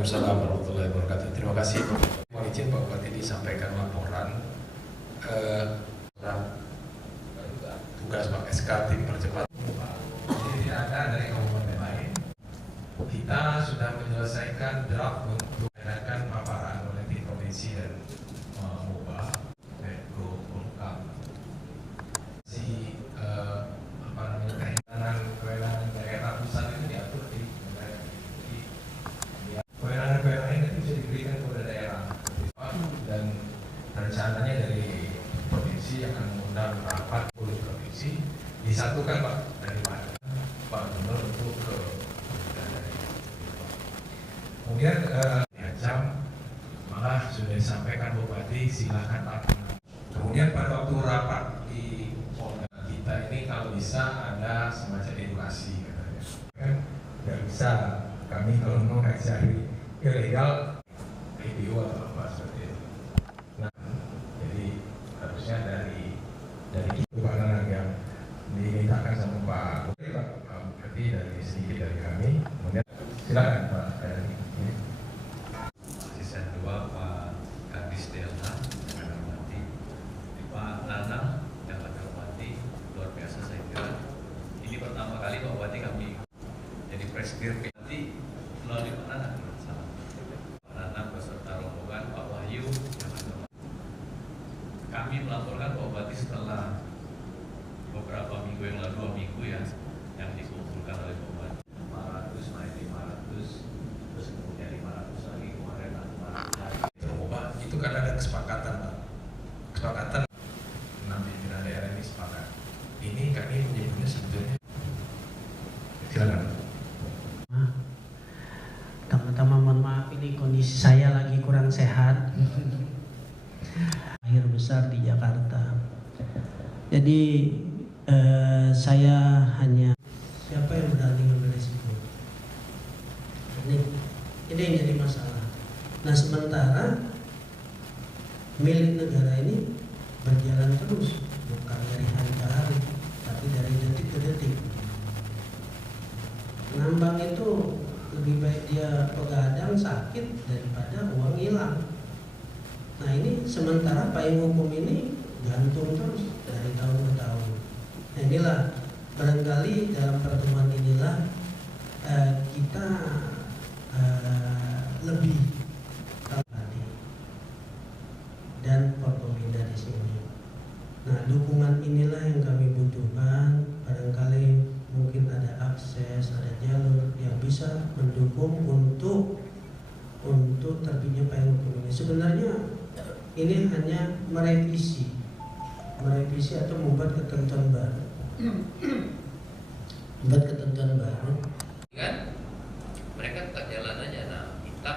Waalaikumsalam warahmatullahi wabarakatuh. Terima kasih. Mohon izin Pak Bupati disampaikan laporan tugas Pak SK tim percepat. Jadi tidak ada dari kabupaten lain. Kita sudah menyelesaikan draft untuk mengadakan paparan oleh tim provinsi dan mengubah Menko Polhukam. Kewenangan daerah pusat itu diatur di kewenangan itu bisa diberikan kepada daerah dan rencananya dari provinsi akan mengundang rapat oleh provinsi disatukan Pak dari Pak Gubernur untuk ke kemudian jam malah sudah disampaikan Bupati silahkan Pak. Kemudian pada waktu rapat di Polda kita ini kalau bisa ada semacam edukasi katanya kan nggak bisa kami kalau mau cari ilegal video atau apa seperti itu. Nah, jadi harusnya dari kewenangan yang dimintakan sama Pak Bupati dari sedikit dari kami. Kemudian silakan Pak dari Asisten 2 Pak Kadis Delta yang hormati, Pak Nanang yang kami hormati, luar biasa saya kira. Ini pertama kali Pak Bupati kami jadi presidir nanti melalui Pak Nanang. Pak Nanang beserta rombongan Pak Wahyu yang kami hormati. Kami melaporkan Pak Bupati setelah beberapa minggu yang lalu, 2 minggu ya, yang dikumpulkan oleh Pak Bupati 500, naik 500, terus kemudian 500 lagi kemarin 500 lagi. itu kan ada kesepakatan Pak. Kesepakatan 6 pimpinan daerah ini sepakat. Ini kami menyebutnya sebetulnya. Silakan. Pertama-tama mohon maaf, ini kondisi saya lagi kurang sehat. Air besar di Jakarta. Jadi saya hanya siapa yang berani ngambil risiko. Ini yang jadi masalah. Nah sementara milik negara ini berjalan terus, bukan dari hari ke hari, tapi dari detik ke detik. Penambang itu lebih baik dia begadang sakit daripada uang hilang. Nah ini sementara payung hukum ini gantung terus dari tahun ke tahun. Nah inilah barangkali dalam pertemuan inilah kita lebih hati dan Forkopimda di sini. Nah dukungan inilah yang kami butuhkan. Barangkali mungkin ada akses, ada jalur yang bisa mendukung untuk terbitnya payung hukum ini. Sebenarnya ini hanya merevisi atau membuat ketentuan baru. Kan mereka tetap jalan aja. Nah kita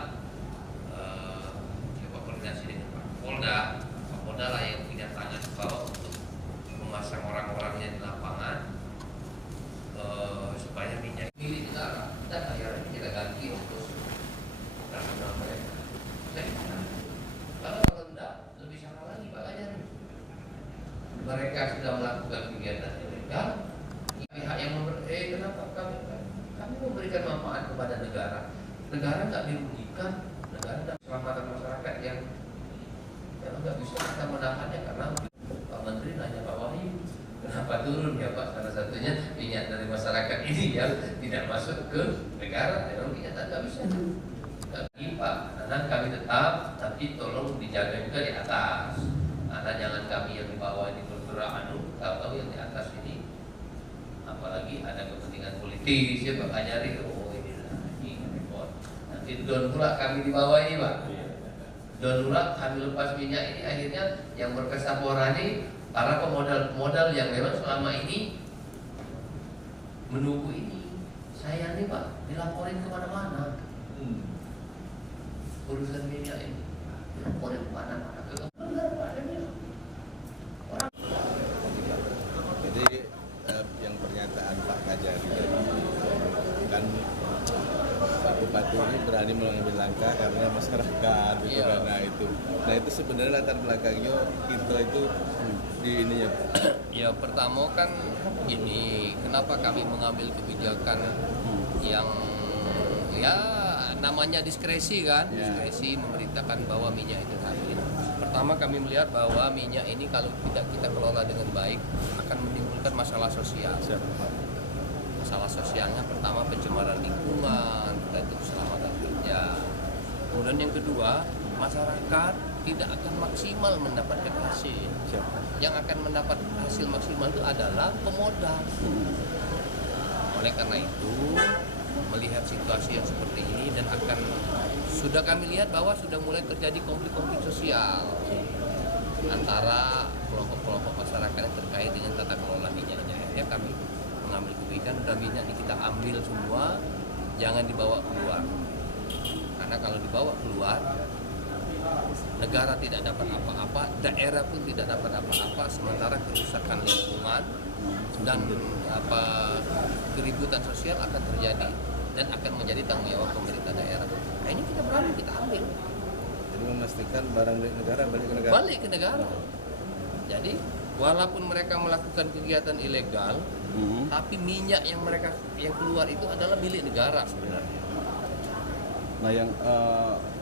coba koordinasi dengan Pak Polda lah yang punya tangan ke bawah untuk memasang orang-orangnya di lapangan supaya minyak milik negara kita bayarannya kita ganti untuk karena mereka. Kalau tidak lebih salah lagi Pak Ganjar. Mereka sudah melakukan kegiatan ilegal. Pihak yang kenapa kami memberikan manfaat kepada negara. Negara nggak dirugikan, negara dan keselamatan masyarakat yang nggak bisa kita menahannya karena Pak Menteri nanya Pak Wahyu, kenapa turun ya Pak? Salah satunya minyak dari masyarakat ini yang tidak masuk ke negara, ya ruginya nggak bisa. Tapi Pak, karena kami tetap, tapi tolong dijaga juga di atas. Karena jangan kami yang di bawah ini bergerak tahu yang di atas ini, apalagi ada kepentingan politis ya Pak Kajari, ini repot. Nanti don pula kami di bawah ini Pak. Don pula kami lepas minyak ini akhirnya yang berpesta pora ini para pemodal yang memang selama ini menunggu ini. Saya nih Pak dilaporin kemana-mana. Urusan minyak ini dilaporin kemana-mana ke Jadi yang pernyataan Pak Kajari kan Pak Bupati ini berani mengambil langkah karena masyarakat itu karena itu. Nah itu sebenarnya latar belakangnya kita itu di ininya. Ya pertama kan ini kenapa kami mengambil kebijakan yang ya namanya diskresi kan, diskresi memerintahkan bahwa minyak itu habis. Pertama kami melihat bahwa minyak ini kalau tidak kita kelola dengan baik akan menimbulkan masalah sosial. Masalah sosialnya pertama pencemaran lingkungan, dan itu keselamatan kerja. Kemudian yang kedua, masyarakat tidak akan maksimal mendapatkan hasil. Yang akan mendapat hasil maksimal itu adalah pemodal. Oleh karena itu, melihat situasi yang seperti ini dan sudah kami lihat bahwa sudah mulai terjadi konflik-konflik sosial antara kelompok-kelompok masyarakat yang terkait dengan tata kelola minyaknya. Akhirnya kami mengambil kebijakan, udah minyak ini kita ambil semua, jangan dibawa keluar. Karena kalau dibawa keluar, negara tidak dapat apa-apa, daerah pun tidak dapat apa-apa, sementara kerusakan lingkungan dan keributan sosial akan terjadi dan akan menjadi tanggung jawab pemerintah daerah. Nah, ini kita berani kita ambil. Jadi memastikan barang milik negara balik ke negara. Balik ke negara. Jadi walaupun mereka melakukan kegiatan ilegal, tapi minyak yang keluar itu adalah milik negara sebenarnya. Nah, yang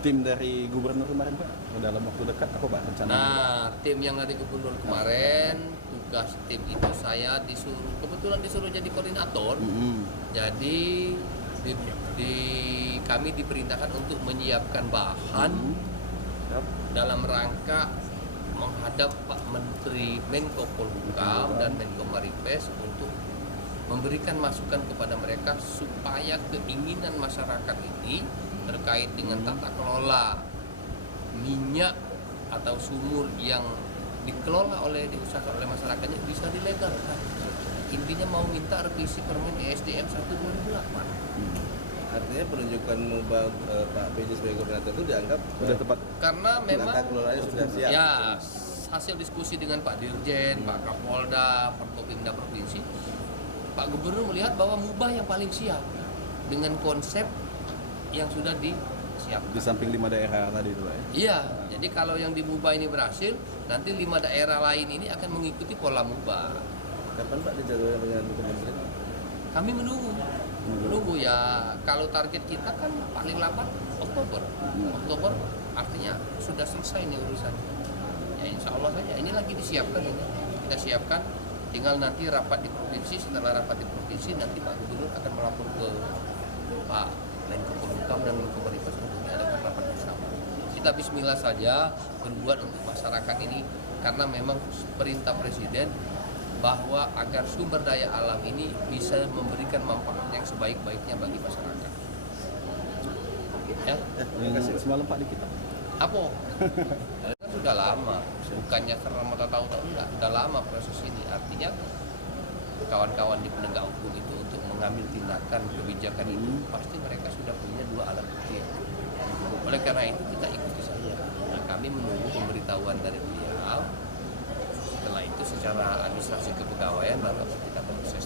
tim dari gubernur kemarin Pak, dalam waktu dekat apa Pak rencananya? Nah, tim yang dari gubernur kemarin, tugas tim itu saya kebetulan disuruh jadi koordinator. Jadi kami diperintahkan untuk menyiapkan bahan dalam rangka menghadap Pak Menteri Menko Polhukam dan Menko Maripes untuk memberikan masukan kepada mereka supaya keinginan masyarakat ini terkait dengan tata kelola minyak atau sumur yang dikelola diusahakan oleh masyarakatnya bisa dilegalkan. Intinya mau minta revisi Permen ESDM 1/2008. Artinya penunjukan Pak PJ sebagai koordinator itu dianggap Sudah tepat. Karena memang tata kelolanya sudah siap. ya hasil diskusi dengan Pak Dirjen, Pak Kapolda, Forkopimda Provinsi, Pak Gubernur melihat bahwa Mubah yang paling siap dengan konsep yang sudah disiapkan. Di samping 5 daerah tadi itu Pak ya? Iya, jadi kalau yang di Mubah ini berhasil, nanti 5 daerah lain ini akan mengikuti pola Mubah. Kapan Pak dijadwalkan dengan kementerian? Kami menunggu ya. Kalau target kita kan paling lambat Oktober. Oktober artinya sudah selesai nih urusan. Ya insya Allah saja. Ini lagi disiapkan ini. Kita siapkan. Tinggal nanti rapat di provinsi. Setelah rapat di provinsi nanti Pak Gubernur akan melapor ke Pak Menko Polhukam dan Menko Maripes untuk diadakan rapat bersama. Kita Bismillah saja berbuat untuk masyarakat ini karena memang perintah Presiden bahwa agar sumber daya alam ini bisa memberikan manfaat yang sebaik-baiknya bagi masyarakat. Ya, Terima kasih. Semalam Pak di kita. apa? Kan sudah lama, bukannya karena mau tahu-tahu enggak, sudah lama proses ini. Artinya kawan-kawan di penegak hukum itu untuk mengambil tindakan kebijakan itu pasti mereka sudah punya 2 alat bukti. Oleh karena itu kita ikuti saja. Nah, kami menunggu pemberitahuan dari beliau. Setelah itu secara administrasi kepegawaian baru kita proses.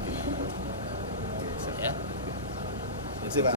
Ya. Terima kasih Pak.